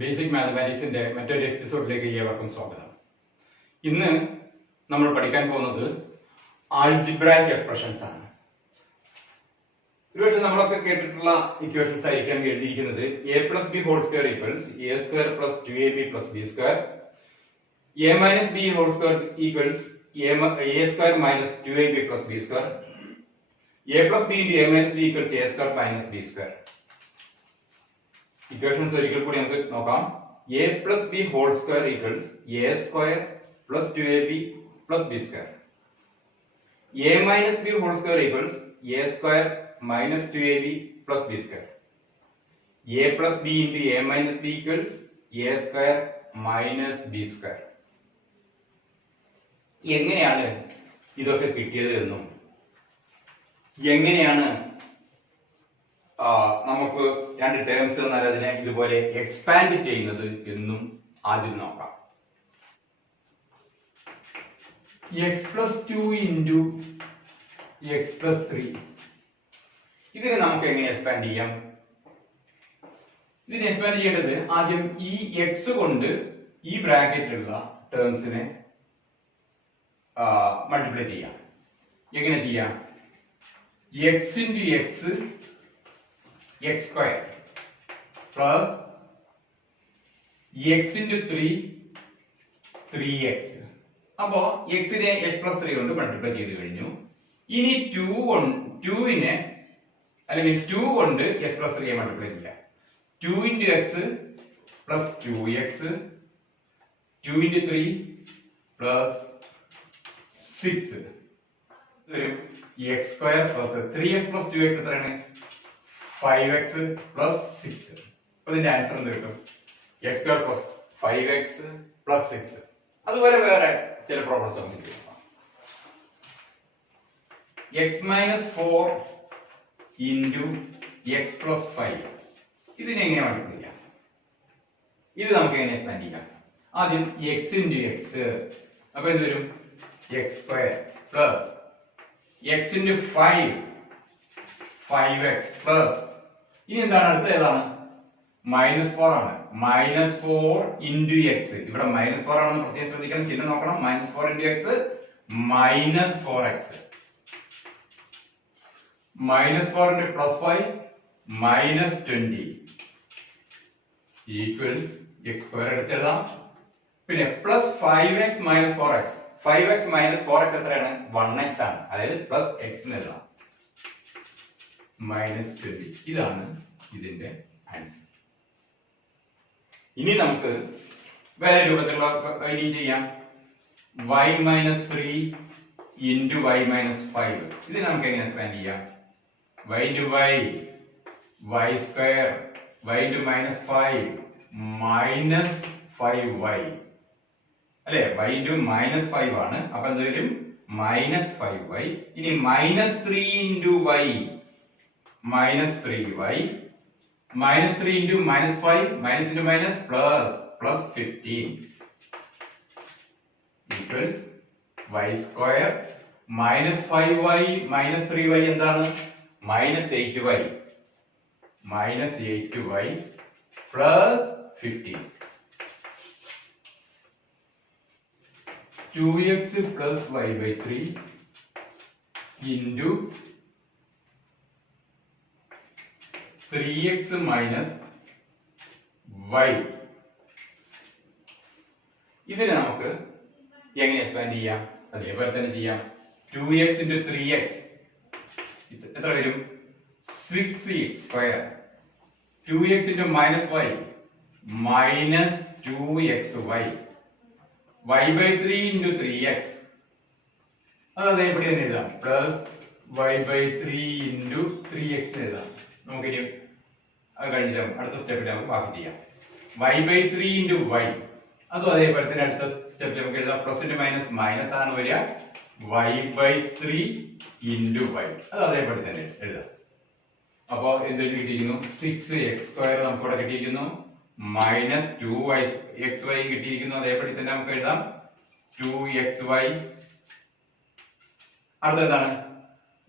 Basic മാത്തമാറ്റിക്സിന്റെ മറ്റൊരു എപ്പിസോഡിലേക്ക് ഏവർക്കും സ്വാഗതം. ഇന്ന് നമ്മൾ പഠിക്കാൻ പോകുന്നത് ആൾജിബ്രായിക് എക്സ്പ്രഷൻസ് ആണ്. ഒരുപക്ഷെ നമ്മളൊക്കെ കേട്ടിട്ടുള്ള ഇക്വേഷൻസ് ആയിരിക്കാം എഴുതിയിരിക്കുന്നത് a plus b whole square equals a square plus 2ab plus b square, a minus b whole square equals a square minus 2ab plus b square, a plus b into a minus b equals a square minus b square. Equations ഒരിക്കൽ കൂടി നമുക്ക് നോക്കാം. a plus b whole square equals a square plus 2ab plus b square. a minus b whole square equals a square minus 2ab plus b square. a plus b into a minus b equals a square minus b square. എങ്ങനെയാണ് ഇതൊക്കെ കിട്ടിയത് എന്നും എങ്ങനെയാണ് നമുക്ക് രണ്ട് terms എന്നാൽ അതിനെ ഇതുപോലെ എക്സ്പാൻഡ് ചെയ്യുന്നത് എന്നും ആദ്യം നോക്കാം. X plus 2 into X plus 3 ഇതിനെ നമുക്ക് എങ്ങനെ എക്സ്പാൻഡ് ചെയ്യാം? ഇതിനെ എക്സ്പാൻഡ് ചെയ്യേണ്ടത് ആദ്യം ഈ എക്സ് കൊണ്ട് ഈ ബ്രാക്കറ്റിലുള്ള ടേംസിനെ മൾട്ടിപ്ലൈ ചെയ്യാം. എങ്ങനെ ചെയ്യാം? X into X x square plus x into 3 3x. അപ്പോ x നെ x plus 3 കൊണ്ട് മൾട്ടിപ്ലൈ ചെയ്ത് കഴിഞ്ഞു. ഇനി 2 അല്ലെങ്കിൽ 2 കൊണ്ട് x plus 3 യെ മൾട്ടിപ്ലൈ ചെയ്യാം. 2 into x plus 2x, 2 into 3 plus 6 വരും. x square plus 3x plus 2x എത്രയാണ്? 5x plus 6. അപ്പോൾ ഇതിന്റെ ആൻസർ എന്ത് കിട്ടും? x square plus 5x plus 6. അതുപോലെ വേറെ ചില പ്രോബ്ലംസ് നമുക്ക് ചെയ്യാം. x minus 4 into x plus 5 ഇതിനെ എങ്ങനെ മൾട്ടിപ്ലൈ ചെയ്യാം? ഇത് നമുക്ക് എങ്ങനെ എക്സ്പാൻഡ് ചെയ്യാം? ആദ്യം x into x, അപ്പോൾ എന്ത് വരും? x square plus x into 5x plus ഇനി എന്താണ് അടുത്ത ഏതാണ്? -4 ആണ്. -4 into x. ഇവിടെ -4 ആണെന്ന് പ്രത്യേകം ശ്രദ്ധിക്കണം, ചിഹ്നം നോക്കണം. -4 into x -4x. -4 into +5 -20 equals x square എടുത്തെഴുതാം. പിന്നെ plus 5x minus 4x. 5x minus 4x എത്രയാണ്? 1x ആണ്. അതായത് പ്ലസ് x എന്ന് എഴുതാം. -20. ഇതാണ് ഇതിന്റെ ആൻസർ. ഇനി നമുക്ക് വേറെ രൂപത്തിലുള്ള ഇനി ചെയ്യാം. y minus 3 into y minus 5. ഇത് നമുക്ക് എങ്ങനെ എക്സ്പാൻഡ് ചെയ്യാം? y into y square, y into minus 5 minus 5y അല്ലെ? y into minus 5 ആണ്. അപ്പൊ എന്ത് വരും? -5y. ഇനി -3 into y minus 3y, -3 into -5, minus into minus plus 15 equals y square minus 5y minus 3y എന്താണ്? -8y plus 15. 2x plus y by 3 into 3x minus y. ഇതിനെ നമുക്ക് എങ്ങനെ എക്സ്പാൻഡ് ചെയ്യാം? അതേപോലെ തന്നെ ചെയ്യാം. 2x into 3x എത്ര വരും? 6x square. 2x into minus y minus 2xy. y by 3 into 3x അത് അതേപടി തന്നെ എഴുതാം. Plus y by 3 into 3x എഴുതാം. നമുക്ക് ഇനി അത് കഴിഞ്ഞിട്ട് അടുത്ത സ്റ്റെപ്പിൽ നമുക്ക് ബാക്കി ചെയ്യാം. y by 3 into y അതും അതേപോലെ തന്നെ അടുത്ത സ്റ്റെപ്പിൽ നമുക്ക് എഴുതാം. പ്ലസ് ഇൻറ്റു മൈനസ് ആണ് വരിക. y by 3 into y അത് അതേപോലെ തന്നെ എഴുതാം. അപ്പോ എന്ത് കിട്ടിയിരിക്കുന്നു? 6x square നമുക്ക് ഇവിടെ കിട്ടിയിരിക്കുന്നു. മൈനസ് 2xy കിട്ടിയിരിക്കുന്നു. അതേപടി തന്നെ നമുക്ക് എഴുതാം 2xy. അടുത്ത എന്താണ്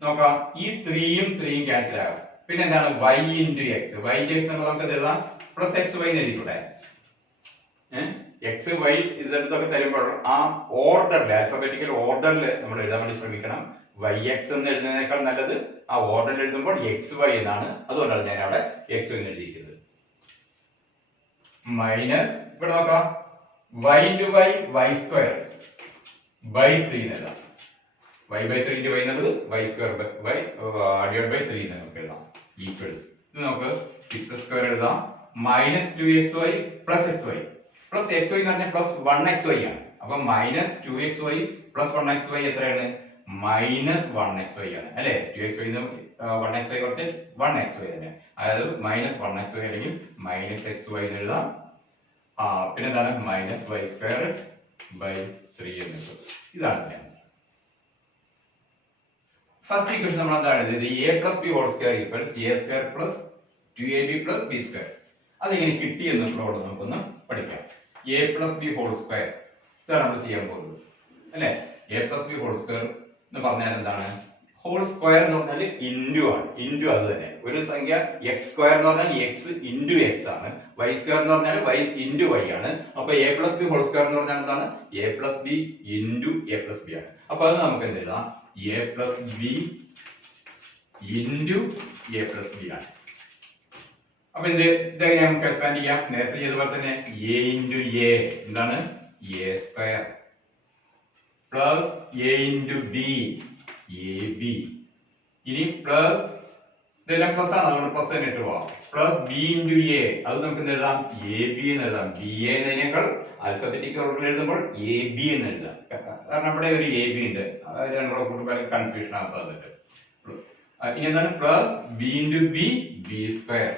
നോക്കാം? ഈ 3യും 3യും ക്യാൻസൽ ആകും. പിന്നെ എന്താണ് y into x. y into x എന്നുള്ളത് നമുക്ക് എഴുതാം പ്ലസ് xy എന്ന് എഴുതിക്കൂടെ. എക്സ് വൈ ഇസഡ് ഒക്കെ തരുമ്പോൾ ആ ഓർഡറിൽ ആൽഫബറ്റിക്കൽ ഓർഡറിൽ നമ്മൾ എഴുതാൻ വേണ്ടി ശ്രമിക്കണം. വൈ എക്സ് എന്ന് എഴുതുന്നതിനേക്കാൾ നല്ലത് ആ ഓർഡറിൽ എഴുതുമ്പോൾ എക്സ് വൈ എന്നാണ്. അതുകൊണ്ടാണ് ഞാൻ അവിടെ എക്സ് എന്ന് എഴുതിയിരിക്കുന്നത്. മൈനസ് ഇവിടെ നോക്കാം, y into y y square by 3 എഴുതാം. വൈ ബൈ 3 ഇൻറ്റു വൈ എന്നുള്ളത് y square by divide by 3 എന്ന് നമുക്ക് എഴുതാം. ഈക്വൽസ് ഇത് നമുക്ക് 6 എഴുതാം. Minus 2xy plus x y. Plus x y എന്ന് പറഞ്ഞാൽ പ്ലസ് 1xy ആണ്. അപ്പൊ മൈനസ് 2xy പ്ലസ് 1xy എത്രയാണ്? മൈനസ് 1xy ആണ് അല്ലെ. 2xy 1xy കുറച്ച് 1xy തന്നെ, അതായത് മൈനസ് 1xy അല്ലെങ്കിൽ മൈനസ് xy എന്ന് എഴുതാം. പിന്നെ എന്താണ്? മൈനസ് വൈ സ്ക്വയർ ബൈ 3 എന്ന്. ഇതാണ് ഫസ്റ്റ് ഇക്വേഷൻ. നമ്മൾ എന്താണ് എഴുതിയത്? A plus B whole square equals a square plus 2ab plus B square. അതെങ്ങനെ കിട്ടി എന്നുള്ളതോട് നമുക്കൊന്ന് പഠിക്കാം. A plus B whole square ഇതാണ് നമ്മൾ ചെയ്യാൻ പോകുന്നത് അല്ലെ. A plus B whole square എന്ന് പറഞ്ഞാൽ എന്താണ്? ഹോൾ സ്ക്വയർ എന്ന് പറഞ്ഞാൽ ഇൻഡു ആണ്. ഇൻഡു അത് തന്നെ. ഒരു സംഖ്യ എക്സ് സ്ക്വയർ എന്ന് പറഞ്ഞാൽ എക്സ് ഇൻഡു എക്സ് ആണ്. വൈ സ്ക്വയർ എന്ന് പറഞ്ഞാൽ വൈ ഇൻഡു വൈ ആണ്. അപ്പൊ A plus B whole square എന്ന് പറഞ്ഞാൽ എന്താണ്? A plus b into a plus b ആണ്. അപ്പൊ അത് നമുക്ക് എന്ത് എഴുതാം? A plus b into a plus b ആണ്. അപ്പൊ ഇതെങ്ങനെ നമുക്ക് എക്സ്പാൻഡ് ചെയ്യാം? നേരത്തെ ചെയ്തപോലെ തന്നെ എ ഇൻറ്റു എ എന്താണ്? A square plus a into b a b. ഇനി പ്ലസ് ഇതെല്ലാം പ്ലസ് ആണ്, അതുകൊണ്ട് പ്ലസ് തന്നെ ഇട്ട് പോവാം. പ്ലസ് ബി ഇൻറ്റു എ അത് നമുക്ക് എന്ത് എഴുതാം? എ ബി എന്ന് എഴുതാം. ബി എന്നതിനേക്കാൾ ആൽഫബറ്റിക് ഓർഡറിൽ എഴുതുമ്പോൾ എ ബി എന്ന് എഴുതാം. കാരണം ഇവിടെ ഒരു എ ബി ഉണ്ട്, രണ്ടോ കൂട്ടുമ്പോൾ കൺഫ്യൂഷൻ ആകാൻ സാധ്യത. ഇനി എന്താണ്? Plus B into B B square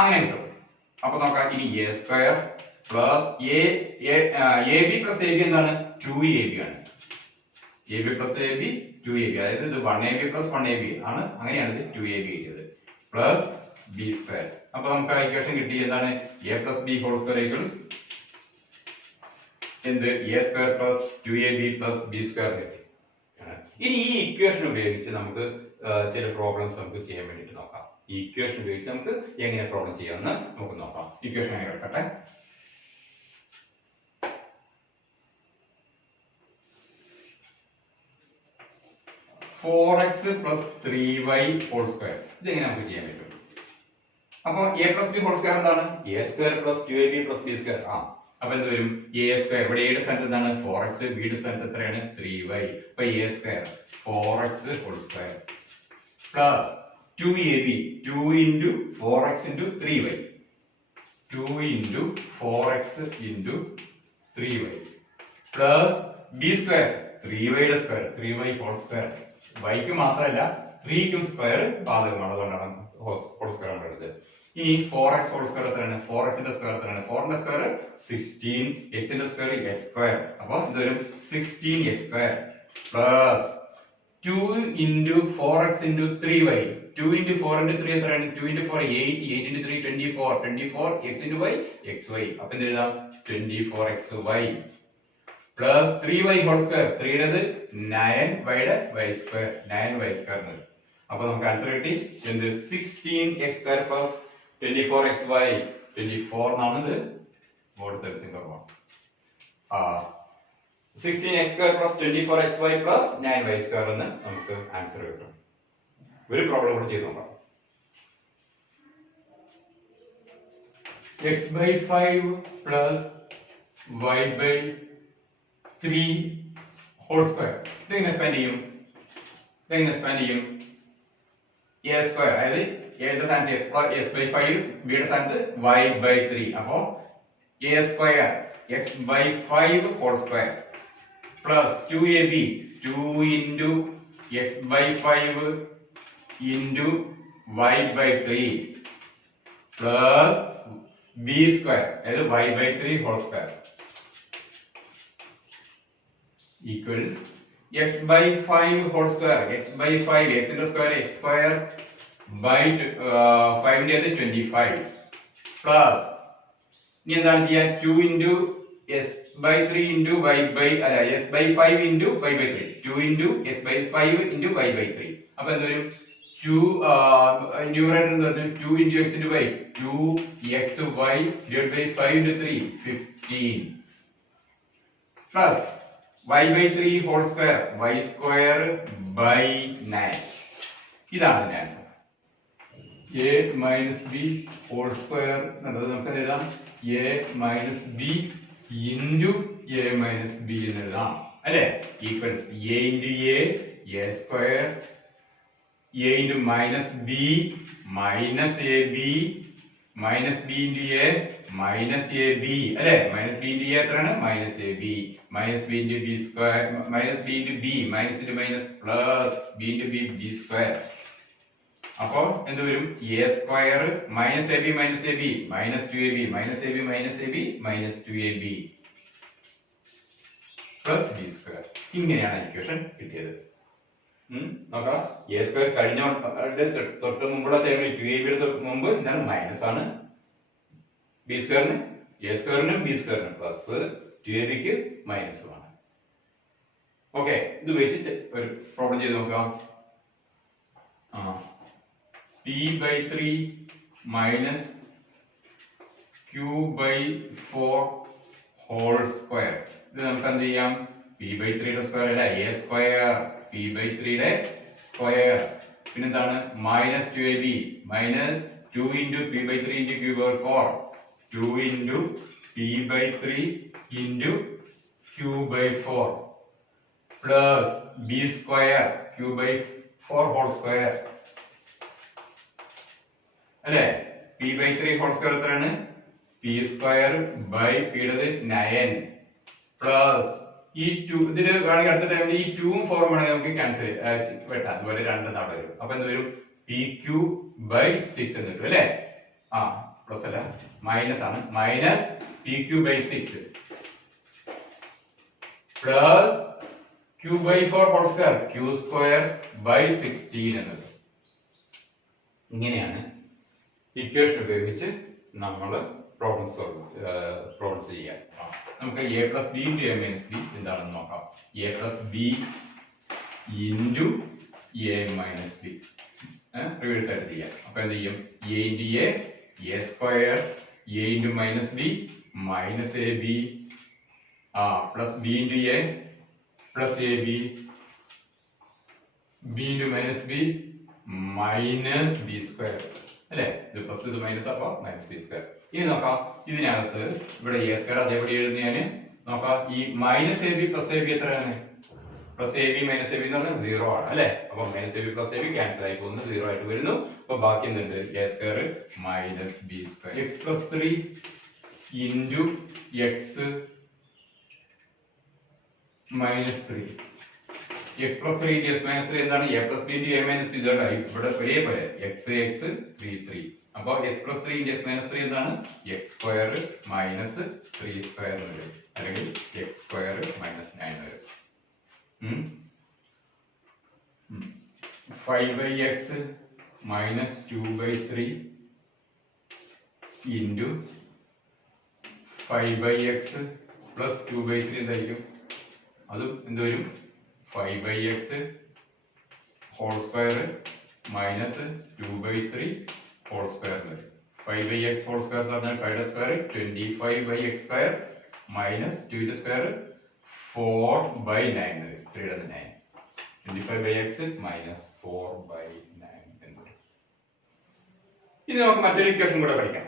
അങ്ങനെ കിട്ടും. അപ്പൊ നോക്കാം. ഇനി A square plus A B plus A B എന്താണ്? 2ab ആണ്. A B plus A B 2ab, അതായത് ഇത് 1ab പ്ലസ് 1ab ആണ്. അങ്ങനെയാണ് ഇത് 2ab കിട്ടിയത്. Plus B square. അപ്പൊ നമുക്ക് ഇക്വേഷൻ കിട്ടി. എന്താണ്? A plus B whole square equals എന്ത്? A square plus 2ab plus B square കിട്ടി. ഇനി ഈ ഇക്വേഷൻ ഉപയോഗിച്ച് നമുക്ക് ചില പ്രോബ്ലംസ് നമുക്ക് ചെയ്യാൻ വേണ്ടിട്ട് നോക്കാം. ഈ ഇക്വേഷൻ ഉപയോഗിച്ച് നമുക്ക് എങ്ങനെ പ്രോബ്ലം ചെയ്യാമെന്ന് നമുക്ക് നോക്കാം. ഇക്വേഷൻ എങ്ങനെ എടുക്കട്ടെ? Four x plus 3y whole square. ഇതെങ്ങനെ നമുക്ക് ചെയ്യാൻ പറ്റും? അപ്പൊ A plus B whole square എന്താണ്? A square plus 2ab plus B square. അപ്പൊ എന്ത് വരും? എ സ്ക്വയർ ഇവിടെ എയുടെ സ്ഥാനത്ത് എന്താണ്? 4x, ബിയുടെ സ്ഥാനത്ത് എത്രയാണ്? 3y. അപ്പൊ a square 4x whole square plus 2ab 2 into 4x into 3y 2 into 4x into 3y plus b square 3y യുടെ square 3y whole square. y ക്ക് മാത്രമല്ല 3 ക്കും സ്ക്വയർ ബാധകമാണ്, അതുകൊണ്ടാണ് ഹോൾ സ്ക്വയർ നമ്മൾ എടുത്തത്. ഇനി 4x ഹോൾ സ്ക്വയർ എത്രയാണ്? 4x ന്റെ സ്ക്വയർ എത്രയാണ്? 4 ന്റെ സ്ക്വയർ 16, x ന്റെ സ്ക്വയർ x സ്ക്വയർ. അപ്പോൾ ഇത് വരും 16x square plus 2 into 4x into 3y 2 into 4 into 3 എത്രയാണ്? 2 into 4 8, 8 into 3 24, 24 x into y xy. അപ്പോൾ എന്ത് എഴുതാം? 24xy plus 3y whole square 3 യുടേത് 9y യുടെ y square 9y square എന്ന്. അപ്പോൾ നമുക്ക് ആൻസർ കിട്ടി എന്ത്? 16x square plus 24xy 24 എന്നാണ് ഇത് ബോർഡ് തെളിച്ചും കുറവാണ്. 16x square plus 24xy plus 9y square എന്ന് നമുക്ക് ആൻസർ കിട്ടും. ഒരു പ്രോബ്ലം കൂടി ചെയ്ത് നോക്കാം. x by 5 plus y by 3 whole square. ഇതെങ്ങനെ സ്പാൻ ചെയ്യും? a square അതായത് a യുടെ സ്ഥാനത്ത് s by 5, b യുടെ സ്ഥാനത്ത് y by 3. അപ്പോ a square x by 5 whole square plus 2ab 2 into x by 5 into y by 3 plus b square അതായത് y by 3 whole square equals x by 5 whole square x by 5 x into square x square by 5 ന്റെ 25 plus ഇനി എന്താണ് ചെയ്യാ? 2 into s by 3 into y by s by 5 into y by 3 2 into s by 5 into y by 3. അപ്പോൾ എന്ത് വരും? Numerator എന്ന് പറഞ്ഞാൽ 2 into x into y 2xy divided by 5 into 3 15 plus y by 3 whole square y square by 9. ഇതാണ് answer. a minus b whole square എന്നുള്ളത് നമുക്ക് എഴുതാം a minus b into a minus b എന്ന് എഴുതാം അല്ലേ. Equals a into a square a into minus b minus ab minus b into a minus ab അല്ലേ. minus b into a എത്രയാണ് minus ab minus b into b square minus b into b minus into minus plus b into b b square. അപ്പോ എന്ത് വരും a square minus ab minus ab minus 2ab minus ab minus ab minus 2ab plus b square. ഇങ്ങനെയാണ് equation കിട്ടിയത്. നോക്കാം a square കഴിഞ്ഞ തൊട്ട് മുമ്പുള്ള ടൈമിൽ 2ab യുടെ മുമ്പ് എന്താണ് മൈനസ് ആണ്. b സ്ക്വയറിന് a സ്ക്വയറിനും b സ്ക്വയറിനും പ്ലസ് 2ab ക്ക് മൈനസും ആണ്. ഓക്കെ, ഇത് വെച്ചിട്ട് ഒരു പ്രോബ്ലം ചെയ്ത് നോക്കാം. p by 3 minus q by 4 whole square. ഇത് നമുക്ക് എന്ത് ചെയ്യാം? p by 3 യുടെ സ്ക്വയർ അല്ല a സ്ക്വയർ p by 3 യുടെ സ്ക്വയർ പിന്നെന്താണ് minus 2ab minus 2 into p by 3 into q by 4 2 into p by 3 into q by 4 plus b square q by 4 whole square അല്ലേ. p by 3 whole square എത്രയാണ്? p square by p യുടെ 9 plus ഈ 2 ഇതില് വേണമെങ്കിൽ അടുത്ത ടൈമിൽ ഈ 2 ഉം 4 ഉം വേണമെങ്കിൽ നമുക്ക് ക്യാൻസൽ വെട്ടാം. അതുപോലെ രണ്ടും അവിടെ വരും. അപ്പൊ എന്ത് വരും? pq by 6 എന്ന് കിട്ടും അല്ലേ. പ്ലസ് അല്ല മൈനസ് ആണ്. Minus pq by 6 plus q by 4 whole square q square by 16 എന്നത്. ഇങ്ങനെയാണ് ഇക്വേഷൻ ഉപയോഗിച്ച് നമ്മൾ പ്രോബ്ലംസ് ചെയ്യാം. നമുക്ക് a plus b into a minus b എന്താണെന്ന് നോക്കാം. a plus b into a minus b reverse ആയിട്ട് ചെയ്യാം. അപ്പൊ എന്ത് ചെയ്യും? a into a square a into minus b minus ab plus b into a plus ab b into minus b minus b square അല്ലേ. ഇത് plus ഇത് minus അപ്പൊ minus B square. ഇനി നോക്കാം ഇതിനകത്ത് ഇവിടെ എ സ്ക്വയർ അതേപടി എഴുതുന്നതിന് നോക്കാം. ഈ minus A B plus A B എത്രയാണ്? Plus A B minus A B എന്ന് പറഞ്ഞാൽ 0 ആണ് അല്ലെ. അപ്പൊ minus A B plus A B cancel ആയി പോകുന്നു, 0 ആയിട്ട് വരുന്നു. അപ്പൊ ബാക്കി എന്തുണ്ട്? A square minus B square x plus 3 into x minus 3 x plus 3 into x minus 3 എന്താണ്? a plus b into a minus b ഇതാണ് ഇവിടെ ഒരേപോലെ x 3 അപ്പൊ x plus 3 into x minus 3 എന്താണ്? x square minus 3 square എന്ന് വരും അല്ലെങ്കിൽ x square minus 9 എന്ന് വരും. 5 by x minus 2 by 3 into 5 by x plus 2 by 3 എന്തായിരിക്കും? അതും എന്ത് വരും? 5 by x whole square minus 2 by 3 whole square. 5 by x whole square എന്ന് പറഞ്ഞാൽ 5 square 25 by x square minus 2 square 4 by 9 3 യുടെ 9 25 by x minus 4 by 9 എന്ന് വരും. ഇനി നമുക്ക് മറ്റൊരു ഇക്വേഷൻ കൂടെ പഠിക്കാം.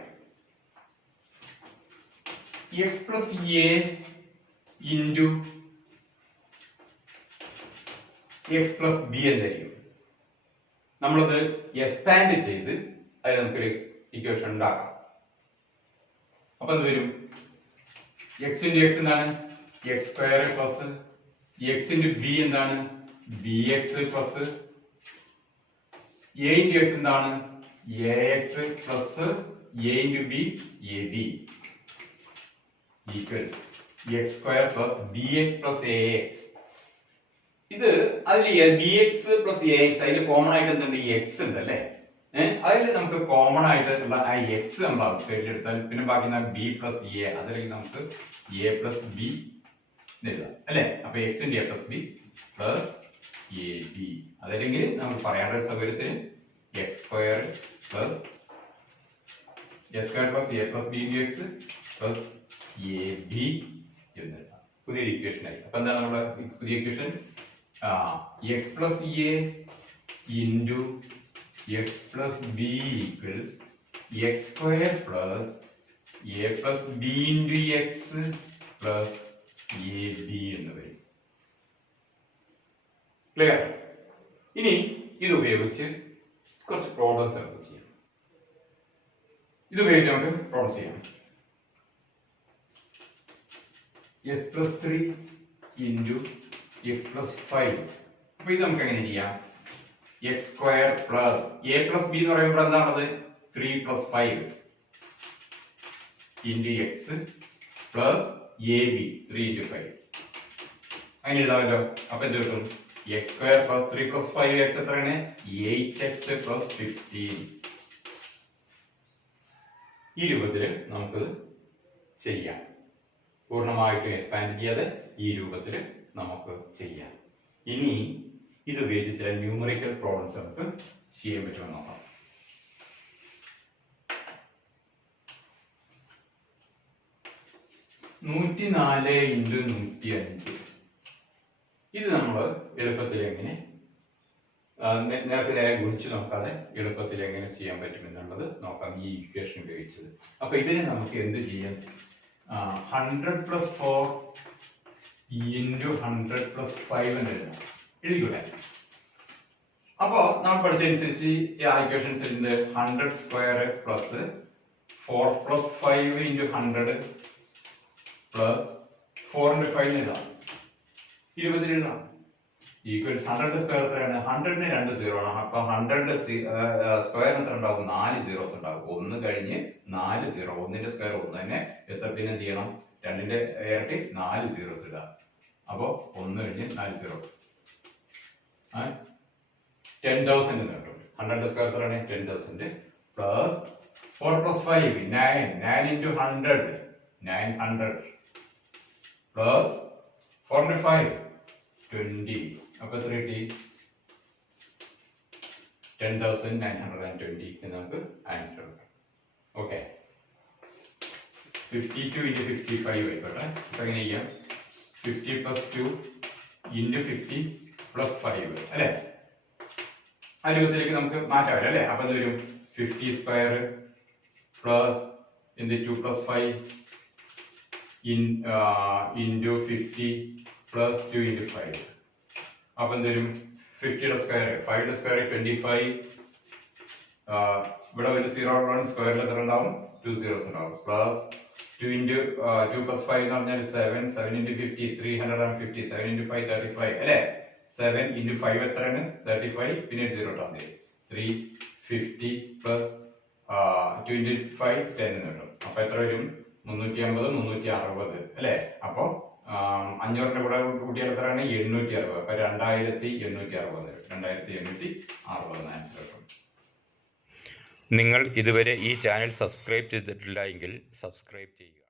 x plus a into x plus b എന്തായിരിക്കും? നമ്മളത് എക്സ്പാൻഡ് ചെയ്ത് അത് നമുക്കൊരു ഇക്വേഷൻ ഉണ്ടാക്കാം. അപ്പൊ എന്ത് വരും? x into x എന്താണ്? x square plus x into b എന്താണ്? bx plus a into x എന്താണ്? ax plus a into b ab equals x square plus bx plus ax. ഇത് അതിൽ bx പ്ലസ് ax അതിൽ കോമൺ ആയിട്ട് എന്തുണ്ട്? x ഉണ്ട് അല്ലേ. അതിൽ നമുക്ക് കോമൺ ആയിട്ടുള്ള ആ എക്സ് നമ്മൾ ഔട്ട്സൈഡിൽ എടുത്താൽ പിന്നെ ബാക്കി b പ്ലസ് എ അതിലേക്ക് നമുക്ക് a പ്ലസ് ബി എഴുതാം അല്ലെ. അപ്പൊ X into a plus B plus A B അതല്ലെങ്കിൽ നമുക്ക് പറയാനുള്ള സൗകര്യത്തിന് X square plus X square plus A plus B into X plus A B എന്ന് എഴുതാം. പുതിയൊരു ഇക്വേഷനായി. അപ്പൊ എന്താണ് നമ്മുടെ പുതിയ equation? X plus a into X plus B equals X square plus A plus B into X plus A B എന്ന് വരും. Clear? ഇനി ഇത് ഉപയോഗിച്ച് കുറച്ച് പ്രോബ്ലംസ് നമുക്ക് ചെയ്യാം. ഇത് ഉപയോഗിച്ച് നമുക്ക് പ്രോബ്ലംസ് ചെയ്യാം. X plus 3 into X plus 5. അപ്പൊ ഇത് നമുക്ക് എങ്ങനെ ചെയ്യാം? X square plus A plus B എന്ന് പറയുമ്പോൾ എന്താണത്? 3 plus 5 into X plus A B 3 into 5. അങ്ങനെ എഴുതാമല്ലോ. അപ്പൊ എന്ത് കിട്ടും? X square plus 3 plus 5 X എത്രയാണ്? 8x plus 15. ഈ രൂപത്തിൽ നമുക്കത് ചെയ്യാം. പൂർണ്ണമായിട്ടും എക്സ്പാൻഡ് ചെയ്യാതെ ഈ രൂപത്തിൽ നമുക്ക് ചെയ്യാം. ഇനി ഇത് ഉപയോഗിച്ച് ചില ന്യൂമറിക്കൽ പ്രോബ്ലംസ് നമുക്ക് ചെയ്യാൻ പറ്റുമെന്ന് നോക്കാം. നൂറ്റി 4 ഇൻറ്റു 105. ഇത് നമ്മൾ എളുപ്പത്തിൽ എങ്ങനെ നേരത്തെ നേരെ ഗുണിച്ച് നോക്കാതെ എളുപ്പത്തിൽ എങ്ങനെ ചെയ്യാൻ പറ്റും എന്നുള്ളത് നോക്കാം ഈ ഇക്വേഷൻ ഉപയോഗിച്ചത്. അപ്പൊ ഇതിനെ നമുക്ക് എന്ത് ചെയ്യാം? 100 പ്ലസ് 4 ഇൻറ്റു 100 പ്ലസ് 5 എന്ന് എഴുതാം. എഴുതിക്കൂടെ? അപ്പോ നമ്മൾ പഠിച്ചനുസരിച്ച് ഈ equations 100 square plus 4 plus 5 into 100 plus 4 into 5 എഴുതാം. 20 എഴുതാം. ഈക്വൽസ് 100 സ്ക്വയർ എത്രയാണ്? 100ന് 2 സീറോ ആണ്. അപ്പൊ 100 സ്ക്വയറിന് എത്ര ഉണ്ടാവും? 4 സീറോസ് ഉണ്ടാവും. 1 കഴിഞ്ഞ് 4 സീറോ. 1ന്റെ സ്ക്വയർ 1 തന്നെ. എത്ര പിന്നെ എന്ത് ചെയ്യണം? 2ന്റെ ഇരട്ടി 4 സീറോസ് ഇടാം. അപ്പൊ 1 കഴിഞ്ഞ് 4 സീറോ 10,000 എന്ന് കിട്ടും. 100 സ്ക്വയർ എത്രയാണ്? 10,000 plus 4 plus 5 9 into 100 900 plus 4 into 5 20. അപ്പൊ 3 10,920 എന്ന് നമുക്ക് ആൻസർ എടുക്കാം. ഓക്കെ, 52 ഇൻറ്റു 55 ആയിക്കോട്ടെ. അപ്പൊ എങ്ങനെ ചെയ്യാം? 50 പ്ലസ് 2 ഇൻറ്റു 50 പ്ലസ് 5 അല്ലെ? ആ രൂപത്തിലേക്ക് നമുക്ക് മാറ്റാം അല്ലെ? അപ്പൊ എന്ത് വരും? 50 square plus 2 plus 5 into 50 plus 2 into 5. അപ്പൊ എന്ത് വരും? 50യുടെ സ്ക്വയർ 5യുടെ സ്ക്വയർ 25. ഇവിടെ ഒരു 0 സ്ക്വയറിൽ എത്ര ഉണ്ടാവും? 2 സീറോസ് ഉണ്ടാവും. പ്ലസ് 2 ഇൻറ്റു 2 പ്ലസ് 5 എന്ന് പറഞ്ഞാൽ 7 ഇൻറ്റു 50 350. 7 ഇൻറ്റു 5 35 അല്ലെ? 7 ഇൻറ്റു 5 എത്രയാണ്? 35. പിന്നെ 0 ഇട്ടാൽ മതി. 350 പ്ലസ് 2 ഇൻറ്റു 5 10 എന്ന് കിട്ടും. അപ്പൊ എത്ര വരും? 350 360 അല്ലെ? അപ്പൊ 500ന്റെ കൂടെ കൂട്ടിയാൽ എത്രയാണ്? 860. അപ്പൊ 2860 2860 ആൻസർ കിട്ടും. നിങ്ങൾ ഇതുവരെ ഈ ചാനൽ സബ്സ്ക്രൈബ് ചെയ്തിട്ടില്ല എങ്കിൽ സബ്സ്ക്രൈബ് ചെയ്യുക.